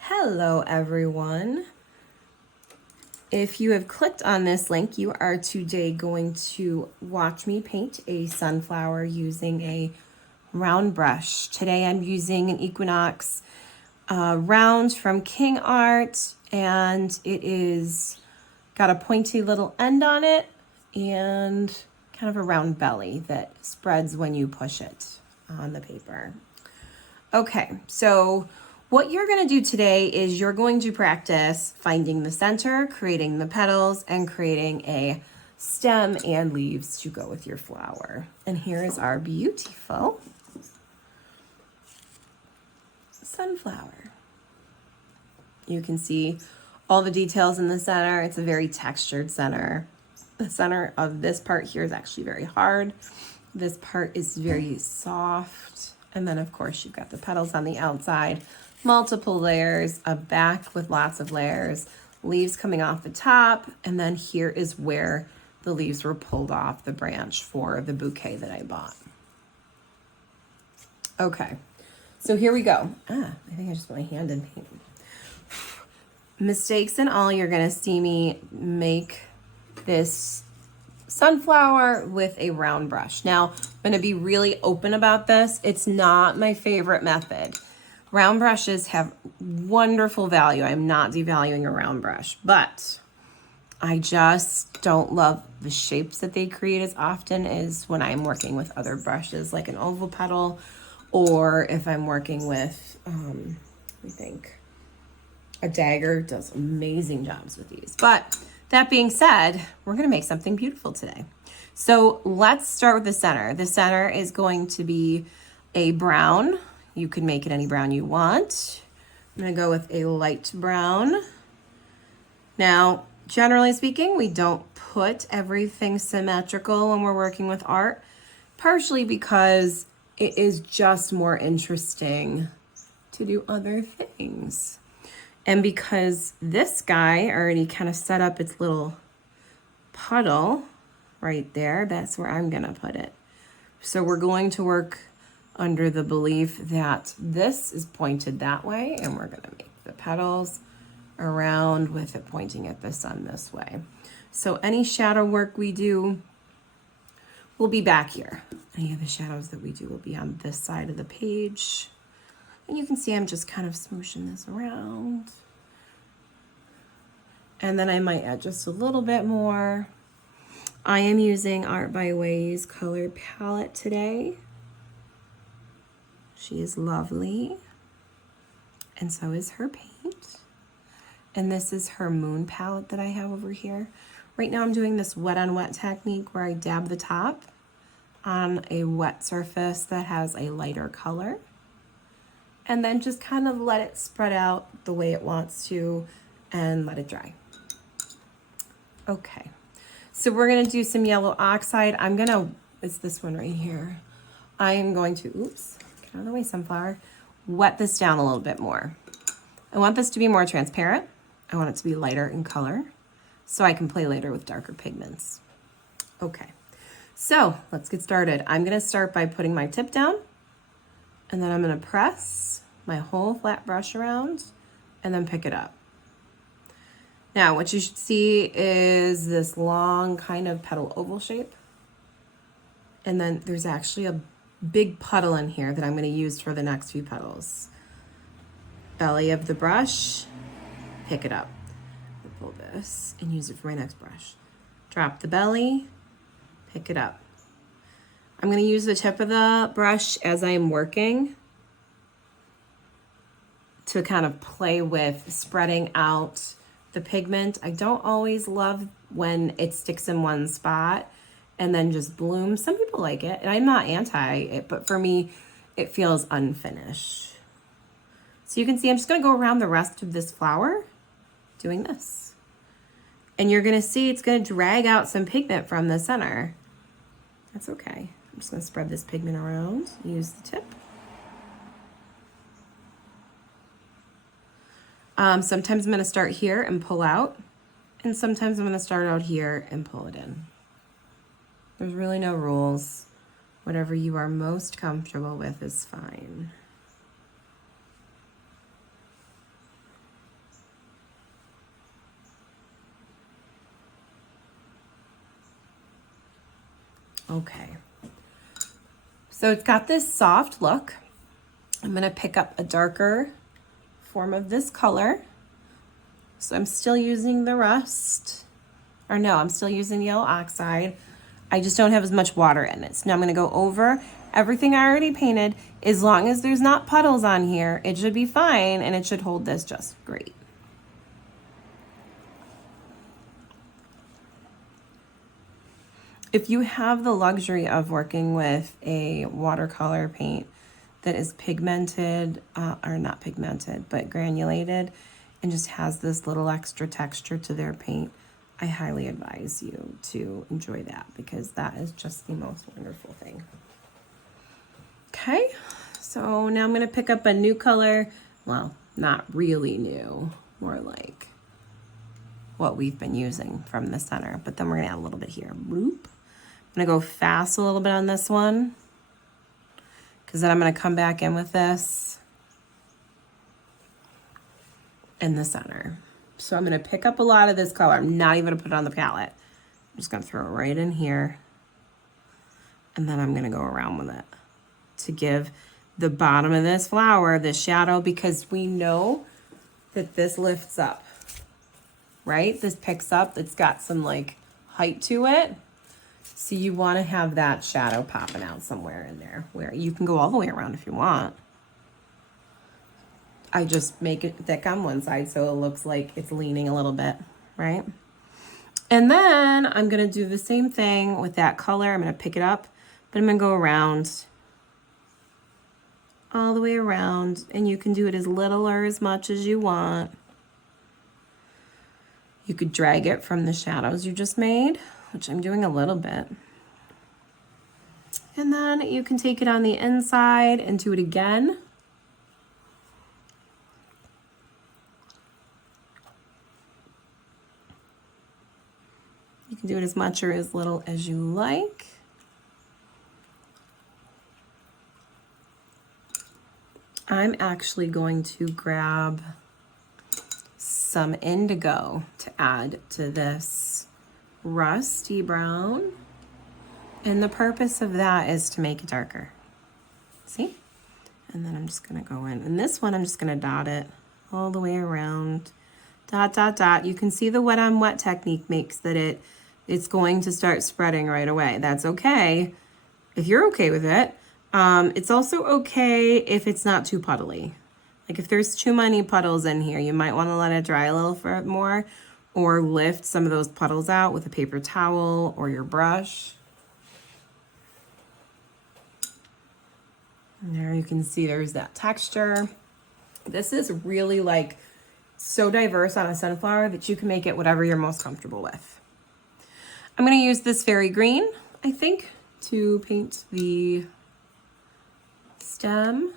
Hello everyone. If you have clicked on this link, you are today going to watch me paint a sunflower using a round brush. Today I'm using an Equinox round from King Art, and it is got a pointy little end on it and kind of a round belly that spreads when you push it on the paper. Okay, so what you're going to do today is you're going to practice finding the center, creating the petals, and creating a stem and leaves to go with your flower. And here is our beautiful sunflower. You can see all the details in the center. It's a very textured center. The center of this part here is actually very hard. This part is very soft. And then of course you've got the petals on the outside, multiple layers, a back with lots of layers, leaves coming off the top, and then here is where the leaves were pulled off the branch for the bouquet that I bought. Okay, so here we go. I think I just put my hand in paint. Mistakes and all, you're gonna see me make this sunflower with a round brush. Now, I'm gonna be really open about this. It's not my favorite method. Round brushes have wonderful value. I'm not devaluing a round brush, but I just don't love the shapes that they create as often as when I'm working with other brushes, like an oval petal, or if I'm working with, I think, a dagger does amazing jobs with these. But that being said, we're gonna make something beautiful today. So let's start with the center. The center is going to be a brown. You can make it any brown you want. I'm gonna go with a light brown. Now, generally speaking, we don't put everything symmetrical when we're working with art, partially because it is just more interesting to do other things. And because this guy already kind of set up its little puddle right there, that's where I'm gonna put it. So we're going to work under the belief that this is pointed that way, and we're gonna make the petals around with it pointing at the sun this way. So any shadow work we do will be back here. Any of the shadows that we do will be on this side of the page. And you can see I'm just kind of smooshing this around. And then I might add just a little bit more. I am using Art by Way's color palette today. She is lovely. And so is her paint. And this is her moon palette that I have over here. Right now I'm doing this wet on wet technique where I dab the top on a wet surface that has a lighter color. And then just kind of let it spread out the way it wants to and let it dry. Okay, so we're gonna do some yellow oxide. It's this one right here. I am going to, oops, get out of the way, sunflower, wet this down a little bit more. I want this to be more transparent. I want it to be lighter in color so I can play later with darker pigments. Okay, so let's get started. I'm gonna start by putting my tip down, and then I'm gonna press my whole flat brush around and then pick it up. Now, what you should see is this long kind of petal oval shape. And then there's actually a big puddle in here that I'm gonna use for the next few petals. Belly of the brush, pick it up. Pull this and use it for my next brush. Drop the belly, pick it up. I'm gonna use the tip of the brush as I am working to kind of play with spreading out the pigment. I don't always love when it sticks in one spot and then just blooms. Some people like it, and I'm not anti it, but for me, it feels unfinished. So you can see I'm just gonna go around the rest of this flower doing this. And you're gonna see it's gonna drag out some pigment from the center. That's okay. I'm just gonna spread this pigment around, use the tip. Sometimes I'm gonna start here and pull out, and sometimes I'm gonna start out here and pull it in. There's really no rules. Whatever you are most comfortable with is fine. Okay. So it's got this soft look. I'm gonna pick up a darker form of this color. So I'm still using the rust, or no, I'm still using yellow oxide. I just don't have as much water in it. So now I'm gonna go over everything I already painted. As long as there's not puddles on here, it should be fine and it should hold this just great. If you have the luxury of working with a watercolor paint that is pigmented, or not pigmented, but granulated, and just has this little extra texture to their paint, I highly advise you to enjoy that because that is just the most wonderful thing. Okay, so now I'm gonna pick up a new color. Well, not really new, more like what we've been using from the center, but then we're gonna add a little bit here. Boop. I'm gonna go fast a little bit on this one because then I'm gonna come back in with this in the center. So I'm gonna pick up a lot of this color. I'm not even gonna put it on the palette. I'm just gonna throw it right in here. And then I'm gonna go around with it to give the bottom of this flower this shadow, because we know that this lifts up, right? This picks up, it's got some like height to it. So you wanna have that shadow popping out somewhere in there, where you can go all the way around if you want. I just make it thick on one side so it looks like it's leaning a little bit, right? And then I'm gonna do the same thing with that color. I'm gonna pick it up, but I'm gonna go around, all the way around, and you can do it as little or as much as you want. You could drag it from the shadows you just made, which I'm doing a little bit. And then you can take it on the inside and do it again. You can do it as much or as little as you like. I'm actually going to grab some indigo to add to this rusty brown. And the purpose of that is to make it darker. See? And then I'm just gonna go in. And this one, I'm just gonna dot it all the way around. Dot, dot, dot. You can see the wet on wet technique makes that it's going to start spreading right away. That's okay if you're okay with it. It's also okay if it's not too puddly. Like if there's too many puddles in here, you might want to let it dry a little for more, or lift some of those puddles out with a paper towel or your brush. And there you can see there's that texture. This is really like so diverse on a sunflower that you can make it whatever you're most comfortable with. I'm going to use this fairy green, I think, to paint the stem.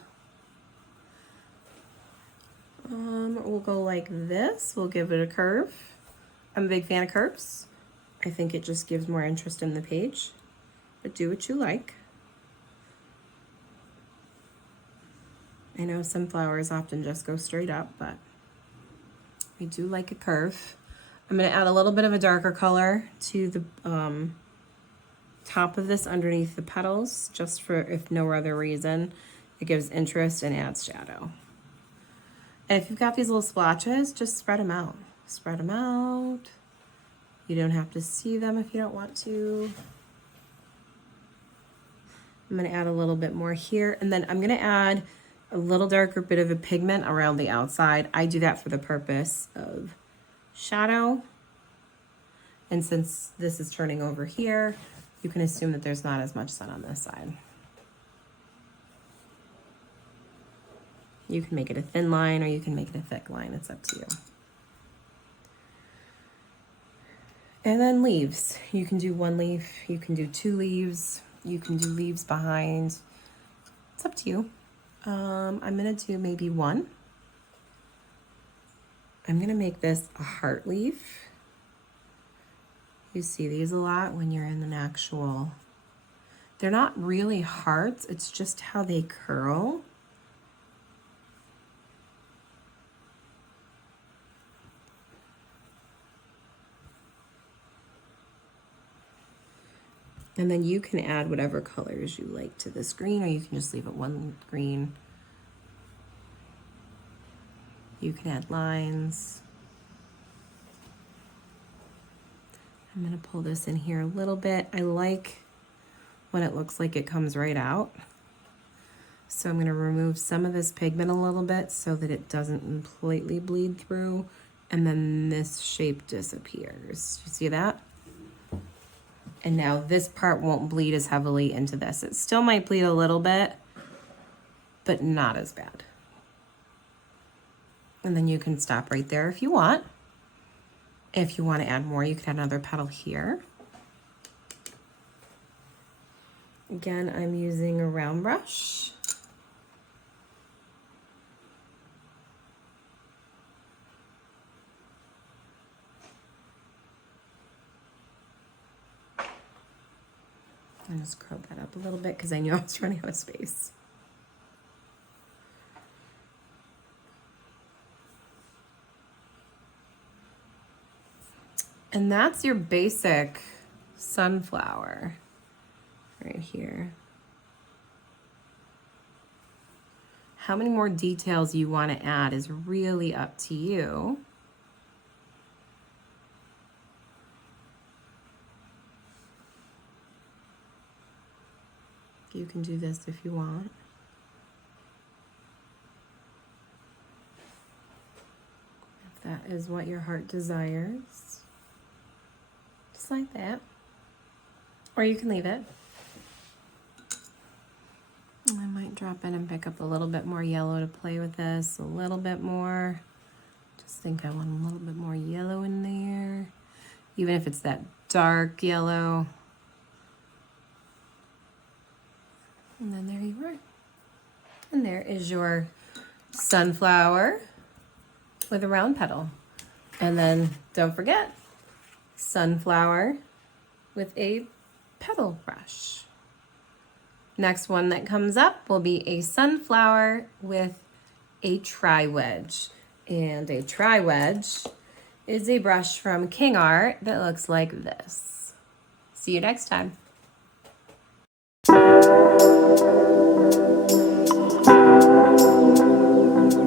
We'll go like this. We'll give it a curve. I'm a big fan of curves. I think it just gives more interest in the page, but do what you like. I know some flowers often just go straight up, but I do like a curve. I'm going to add a little bit of a darker color to the top of this underneath the petals, just for if no other reason. It gives interest and adds shadow. And if you've got these little splotches, just spread them out. Spread them out. You don't have to see them if you don't want to. I'm going to add a little bit more here, and then I'm going to add a little darker bit of a pigment around the outside. I do that for the purpose of shadow. And since this is turning over here, you can assume that there's not as much sun on this side. You can make it a thin line or you can make it a thick line. It's up to you. And then leaves. You can do one leaf, you can do two leaves, you can do leaves behind. It's up to you. I'm gonna do maybe one. I'm gonna make this a heart leaf. You see these a lot when you're in an actual, They're not really hearts, it's just how they curl. And then you can add whatever colors you like to this green, or you can just leave it one green. You can add lines. I'm gonna pull this in here a little bit. I like when it looks like it comes right out. So I'm gonna remove some of this pigment a little bit so that it doesn't completely bleed through, and then this shape disappears. You see that? And now this part won't bleed as heavily into this. It still might bleed a little bit, but not as bad. And then you can stop right there if you want. If you want to add more, you can add another petal here. Again, I'm using a round brush. And just curl that up a little bit because I knew I was running out of space. And that's your basic sunflower right here. How many more details you want to add is really up to you. You can do this if you want. If that is what your heart desires. Just like that. Or you can leave it. I might drop in and pick up a little bit more yellow to play with this, a little bit more. Just think I want a little bit more yellow in there. Even if it's that dark yellow. And then there you are. And there is your sunflower with a round petal. And then don't forget, sunflower with a petal brush. Next one that comes up will be a sunflower with a tri-wedge. And a tri-wedge is a brush from King Art that looks like this. See you next time.